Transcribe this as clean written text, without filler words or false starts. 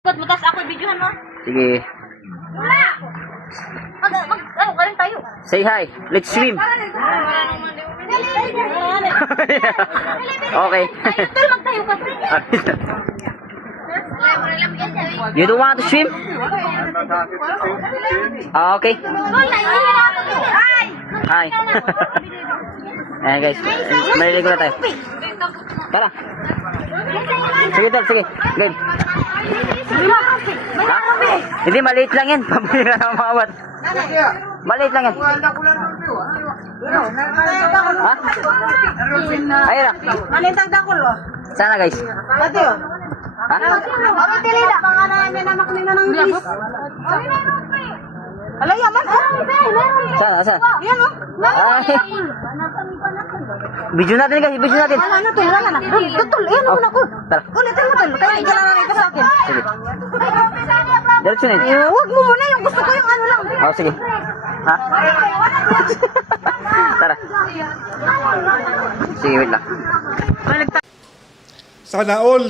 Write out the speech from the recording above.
Mutas ako videohan mo. Sige. Wala. Ano ka rin tayo? Say hi. Let's swim. Okay. Tol, magtayo ka. You don't want to swim? Okay. Tol, naiiwan ako. Ay! Hi. Ayan guys. Maliligo na tayo. Tara. Sige tol, sige. Game. Ha? Hindi, maliit lang yan. Pabili ka ng mga wat. Maliit lang yan. Ha? Ayun na. Anong tagdakol mo? Sana guys. Ate o. Ha? Ako tilida. Baka na may namak nila ng bis. Ala, yaman. Sana, sana. Yan o. Ay. Video natin guys, video natin. Wala na tol, wala na. Tol, yan naman ako. Tara. Ulitin mo tol. Kaya ikaw na rin sa akin. Sige. Diretso na yun. Huwag mo muna yung gusto ko yung ano lang. Oh, sige. Ha? Tara. Sige, wait lang. Sana all.